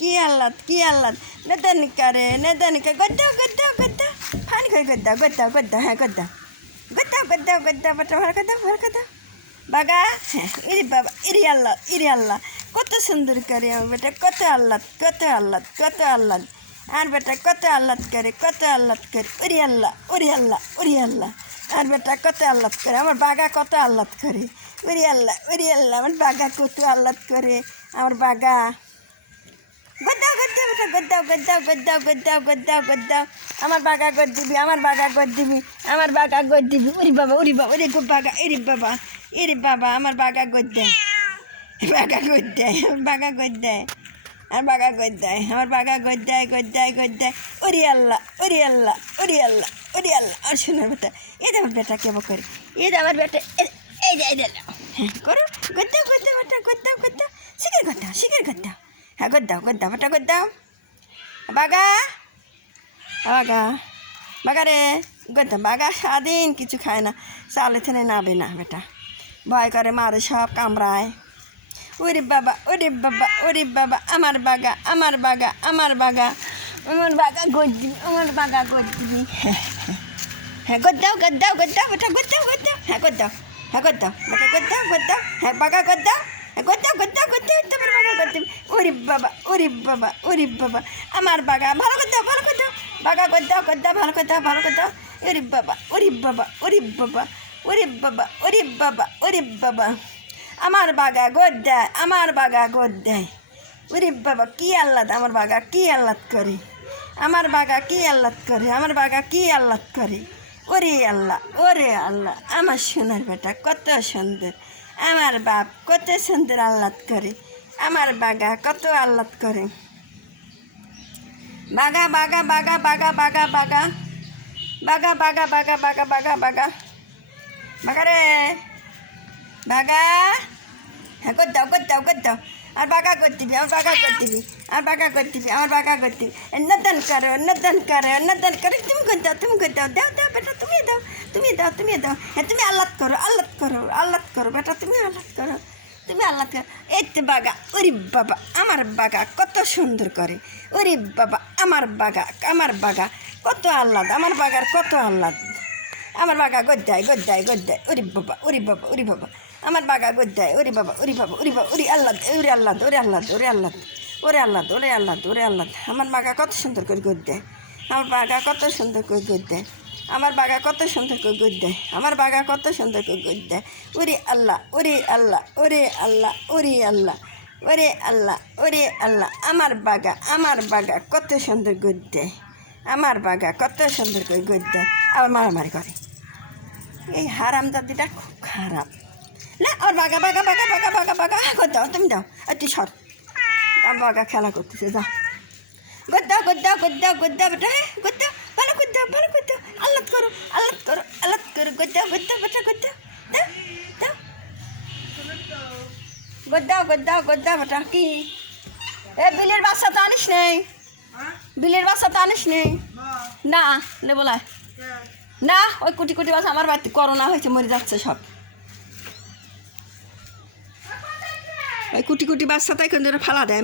কি আল্লাদ কি আল্লাদ নেদানিকা রে নেদানিকা গদ্দা গদ্দা গদ্দা ফানি খাই গদ্দা গদ্দা গদ্দা হ্যাঁ গদ্দা গদ্দা গদ্দা গদ্দা বাটা ভার গদ্দা ভার গদ্দা বাগা হ্যাঁ ইরি বাবা, ইরি আল্লাহ ইরি আল্লাহ। কত সুন্দর করে আমার বেটা, কত আল্লাদ কত আল্লাদ কত আল্লাদ আর বেটা, কত আল্লাদ করে, কত আল্লাদ করে, উরি আল্লাহ উরি আল্লাহ উরি আল্লাহ। আর বেটা, কত আল্লাদ করে, আমার বাগা কত আল্লাদ করে। উরি আল্লাহ উরি আল্লাহ, আমার বাগা কত আল্লাদ করে, আমার বাগা। গদ্দাও গদ্দাও গদ্দাও গদ্দাও গদ্দাও গদ্দাও গদ্দাও আমার বাগা গদ দিবি, আমার বাগা গদ দিবি, আমার বাগা গদ দিবি। উরি বাবা উরি বাবা, উরি গো বাগা, ইরি বাবা ইরি বাবা, আমার বাগা গদ দেয় বাগা গদ দেয় বাগা গদ দেয় আমার বাগা গদ দেয় আমার বাগা গদ দেয় গদ দেয় গদ দেয় উরি আল্লাহ উরি আল্লাহ উরি আল্লাহ উরি আল্লাহ, আর শোনার বেটা যে আমার বেটা কেমন করে যে আমার বেটা এই যে এই যে হ্যাঁ করো গদ্দাও গদ্দাও বেটা গদ্দাও গদ্দাও শিখের গদ্দাও শিখের গদ্দাও হ্যাঁ গদ্দাও গদ্দাও বেটা গদ্দাও বাগা? বাগা। বাগা রে গদ্দাও বাগা সারাদিন কিছু খায় না। চালে থেনে নাবে না, বেটা। ভয় করে, মারে সব, কামড়ায়। ওরে বাবা ওরে বাবা ওরে বাবা, আমার বাগা আমার বাগা আমার বাগা। আমার বাগা গদ্দি আমার বাগা গদ্দি হ্যাঁ গদ্দাও গদ্দাও গদ্দাও, বেটা, গদ্দাও গদ্দাও। হ্যাঁ গদ্দাও হ্যাঁ গদ্দাও, বেটা, গদ্দাও গদ্দাও। হ্যাঁ বাগা গদ্দাও। গদ্দাও গদ্দাও গদ্দাও তোমার বাগা গদ্দি ওরে বাবা ওরে বাবা ওরে বাবা। আমার বাগা, ভালো গদ্দাও ভালো গদ্দাও বাগা গদ্দাও গদ্দাও ভালো গদ্দাও ভালো গদ্দাও ওরে বাবা ওরে বাবা ওরে বাবা ওরে বাবা ওরে বাবা ওরে বাবা। আমার বাগা গদ দেয় আমার বাগা গদ দেয় ওরে বাবা, কি আল্লাদ আমার বাগা, কি আল্লাদ করে। আমার বাগা কি আল্লাদ করে, আমার বাগা কি আল্লাদ করে। ওরে আল্লাহ ওরে আল্লাহ, আমার সোনার বেটা, কত সুন্দর। আমার বাপ কত সুন্দর আহ্লাদ করে আমার বাগা কত আহ্লাদ করে বাগা বাগা বাগা বাগা বাগা বাগা বাগা বাগা বাগা বাগা বাগা বাগা বাগা রে বাগা হ্যাঁ করতাও করতাও করতাও আর বাগা করতিবি আমার বাগা করতিবি আর বাগা করতিবি আমার বাগা করতিবি নদন করো নদন করো নদন করো, তুমি করে দাও, তুমি করে দাও দাও দাও, বেটা, তুমি দাও তুমি দাও তুমি দাও। হ্যাঁ তুমি আল্লাদ করো আল্লাদ করো আল্লাদ করো, বেটা, তুমি আল্লাদ করো, তুমি আল্লাদ এই তো বাগা ওরে বাবা, আমার বাগা কত সুন্দর করে। ওরে বাবা, আমার বাগা আমার বাগা কত আহ্লাদ আমার বাগার কত আহ্লাদ আমার বাগা গদ্দায় গদ্দায় গদ্দায়। ওরে বাবা ওরে বাবা ওরে বাবা। আমার বাগা গদ্দায় ওরে বাবা ওরে বাবা ওরে বাবা, ওরে আল্লাহ ওরে আল্লাহ ওরে আল্লাহ ওরে আল্লাহ ওরে আল্লাহ ওরে আল্লাহ ওরে আল্লাহ আমার বাগা কত সুন্দর করে গদ্দায় আমার বাগা কত সুন্দর করে গদ্দায় আমার বাগা কত সুন্দর করে গদ্দায় আমার বাগা কত সুন্দর করে গদ্দায় ওরে আল্লাহ ওরে আল্লাহ ওরে আল্লাহ ওরে আল্লাহ ওরে আল্লাহ ওরে আল্লাহ, আমার বাগা আমার বাগা কত সুন্দর গদ্দায় আমার বাগা কত সুন্দর করে গদ্দায় আবার মারামারি করে। এই হারাম দাদিটা খুব খারাপ। ওর বাঘা বাঘা বাঘা বাঘা বাঘা বাঘা কর দাও তুমি দাও আর তুই সর বাঘা খেলা করতেছে যা গোদ্দা গোদ্দা গোদ্দা গোদ্দা বেটা হ্যাঁ গোদ্দা ভালো গোদ্দা ভালো গোদ্দা আল্লাদ করো আল্লাদ করো আল্লাদ করো গোদ্দা গোদ্দা বেটা গোদ্দা দাও দাও গোদ্দা গোদ্দা গোদ্দা বেটা কি এ বিলের বাসা তো আনিস নেই বিলের বাসা তো আনিস নেই না লে বলা না ওই কোটি কোটি বাসা আমার বাড়িতে করোনা হয়েছে মরে যাচ্ছে সব কুটি কুটি বাচ্চা তাই কিন্তু ফালা দেয়।